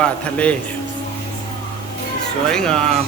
ป่าทะเลสวยงาม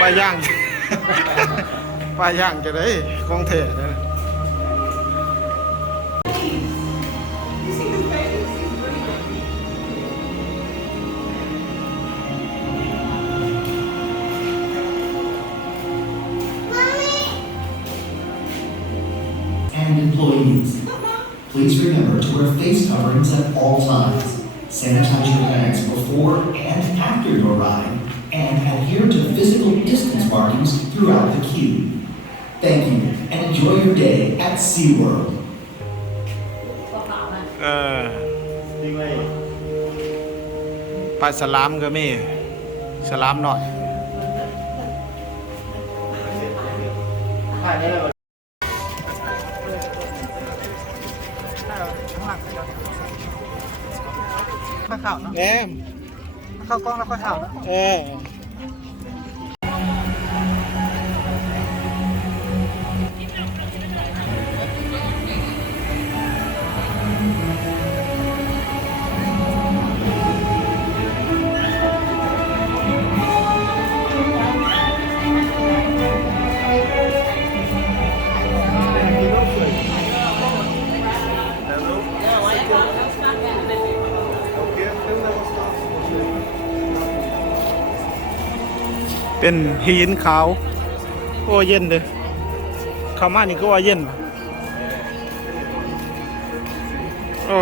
ปลาย่าง ปลาย่างจะได้ของเทศนะ And employees. Please remember to wear face coverings at all times. Sanitize your bags before and after your ride, and adhere to physical distance markings throughout the queue. Thank you, and enjoy your day at SeaWorld. ปลาสลามก็มีสลามหน่อยข้าวขาวเนาะ แอม ข้าวกล้องแล้วข้าวขาวเนาะ เป็นหินขาวโอ้เย็นเลยเข้ามานี่ก็ว่าเย็นโอ้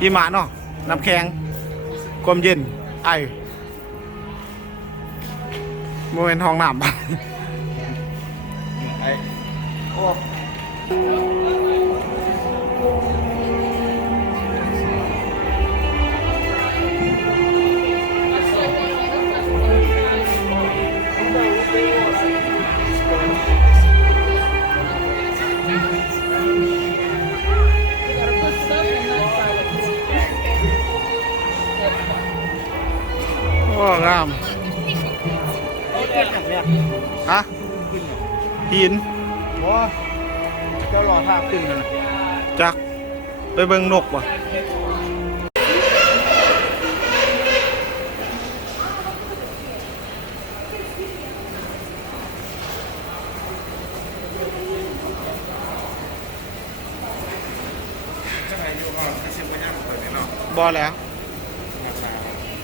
หิมะเนาะน้ำแข็งความเย็นไอโมเมนต์ห้องน้ำ โอ้งามฮะหิน ว่าเจ้ารอภาพขึ้นกัน จักไปเบิ่งนกว่ะบ่แล้ว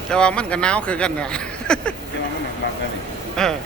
แต่ว่ามันก็หนาวคือกันนะเออ